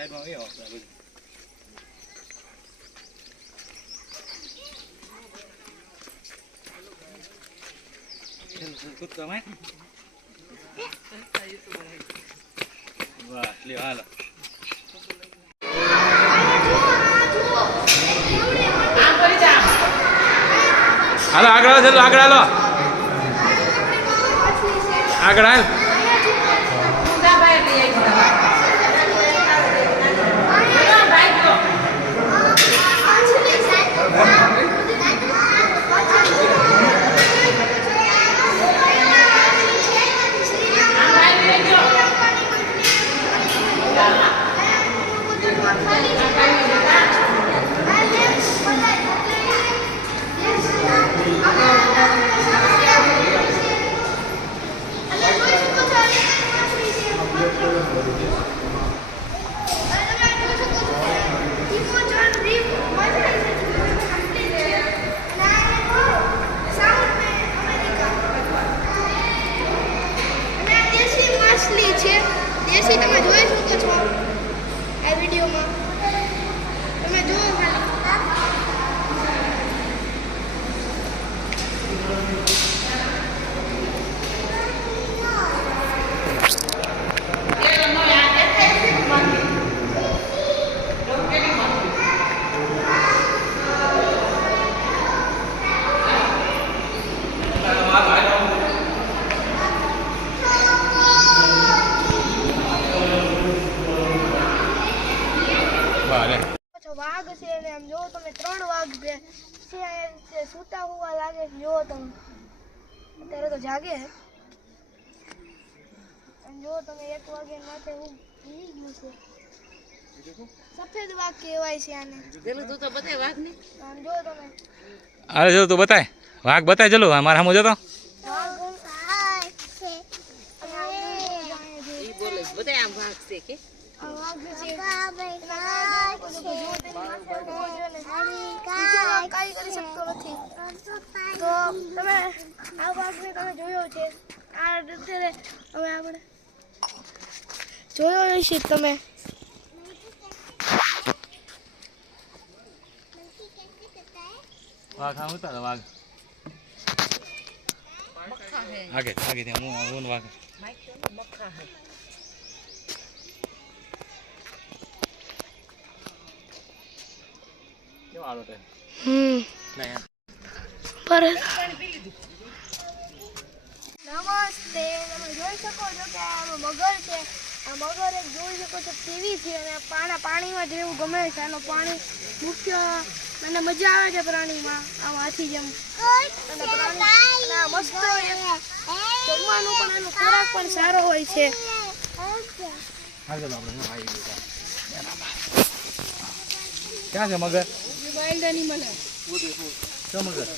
સાઈડમાં આવ્યો કૂદકા માં વાહ લ્યો હાલો હાલો આગળ હાલો આગળ હાલો આગળ હાલ દેશી તમે જોઈ શકો છો આ વિડીયોમાં તમે જુઓ વાઘ છે અને આમ જો તમે 3 વાઘ છે સૂતા હોવા લાગે જો તમે અત્યારે તો જાગે અને જો તમે 1 વાગે માથે હું ભૂલી ગયું છે સફેદ વાઘ કહેવાય છે આને પેલું તું તો બતાય વાઘ ને આમ જો તમે અરે જો તું બતાય વાઘ બતાય ચલો મારા સામે જો તો ઈ બોલે બતાય આમ વાઘ છે કે કઈ કરી શકતો નથી તો તમે આ વાઘને તમે જોયો છે આ અત્યારે હવે આપણે જોયો હશે તમે વાઘ હા ઉતાર વાઘ આગે આગે ત્યાં હું વાઘ માઈક તો મક્ખા હે કેવો આલો તે નહીં પર નમસ્તે તમે જોઈ શકો છો કે આ મગર છે આ મગર એક જોઈ શકો છો ટીવી છે અને પાણીમાં જેવું ગમે છે આનું પાણી મુખ્ય મને મજા આવે છે પ્રાણીમાં આમ હાથી જેમ અને પ્રાણી મસ્ત જમવાનું પણ એનો ખોરાક પણ સારો હોય છે ક્યાં છે મગર વાઇલ્ડ એનિમલ ક્યાં મગર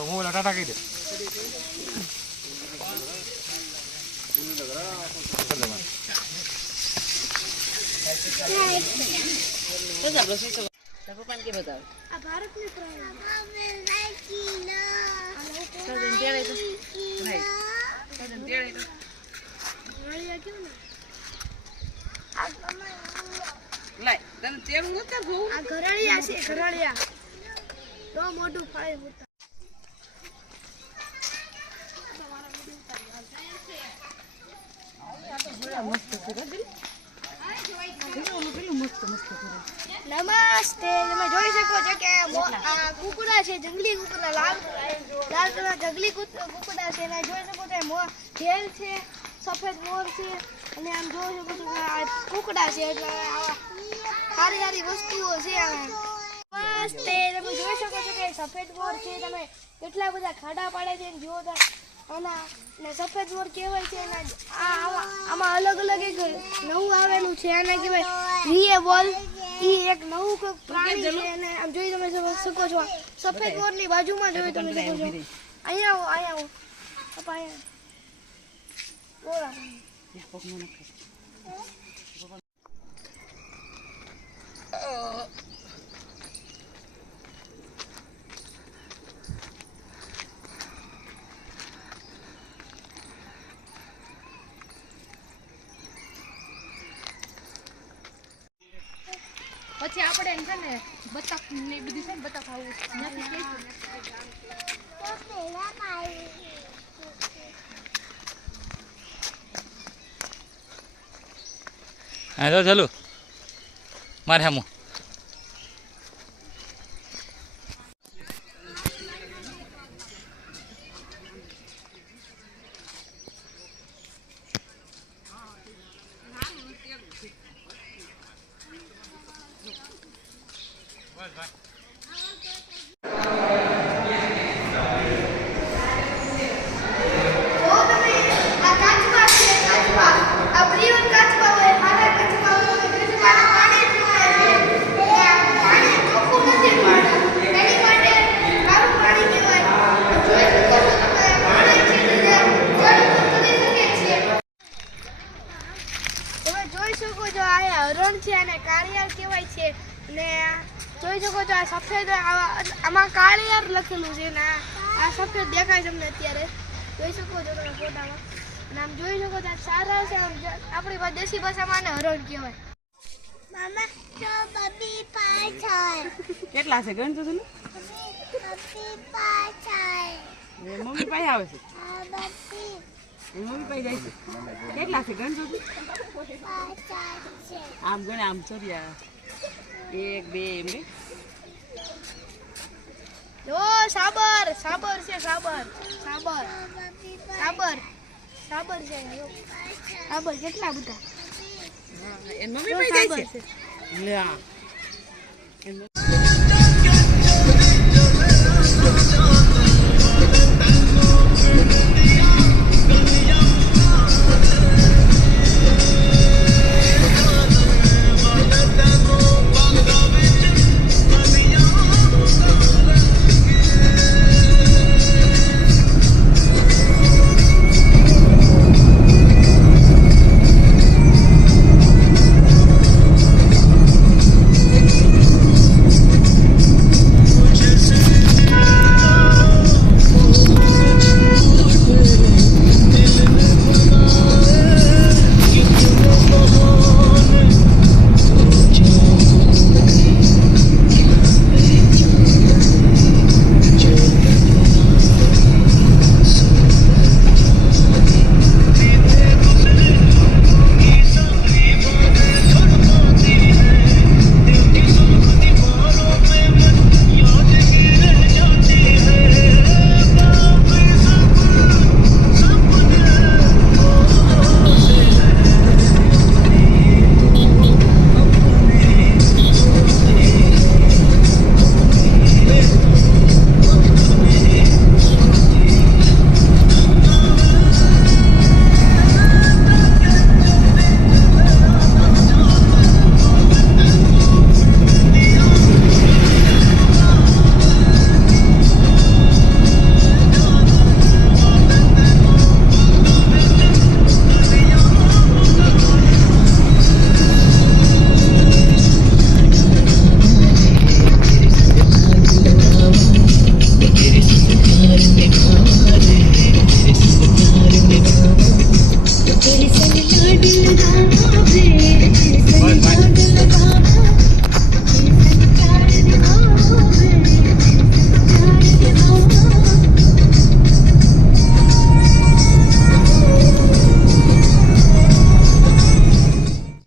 હું ઓલા ટાટા કહી દે પપ્પાને કે બતાવ આ ભારતની પ્રાણી સજન તેડે તો ભાઈ સજન તેડે તો ઘરડિયા કેવું ને લાય તને તેડું નતા ભૂ આ ઘરડિયા છે ઘરડિયા તો મોટું ફાળે હોતા નમસ્તે તમે જોઈ શકો છો કે આ કુકડા છે જંગલી કુકડા લાલ કલર જંગલી કુકડા છે અને જોઈ શકો છો ઘેર છે સફેદ મોર છે અને આમ જોઈ શકો છો કે આ કુકડા છે એટલે સારી સારી વસ્તુઓ છે નમસ્તે તમે જોઈ શકો છો કે સફેદ મોર છે તમે કેટલા બધા ખાડા પાડે છે જુઓ તો અને સફેદ મોર કહેવાય છે અને આમાં અલગ અલગ એક નવું આવેલું છે આને કહેવાય રીએ બોલ ઈ એક નવું પ્રાણી છે અને આમ જોઈ તમે શકો છો સફેદ મોરની બાજુમાં જોઈ તમે શકો છો અહીંયા આવો પપ્પા અહીંયા બોલા પછી આપણે એમ છે ને બતક ને બધી છે ને બતક આવું ત્યાંથી કહીશું. હા તો ચાલો મારે હામું હરણ છે અને કાળિયાર કહેવાય છે ને જોઈ શકો છો આ સફેદ આમાં કાળિયાર લખેલું છે ને આ સફેદ દેખાય છે તમને અત્યારે જોઈ શકો છો તમે ફોટામાં અને આમ જોઈ શકો છો આ સારા છે આપણી પાસે દેશી ભાષામાં આને હરણ કહેવાય. મામા તો બબી પાછળ કેટલા છે ગણજો તમે? બબી પાછળ મમ્મી પાસે આવે છે. બબી મમ્મી પાસે જાય છે. કેટલા છે ગણજો તું? આમ ગણે આમ ચોર્યા 1 2 એમ રે. જો સાબર સાબર છે સાબર સાબર સાબર સાબર છે સાબર કેટલા બધા એન મમ્મી પાસે જાય છે. લે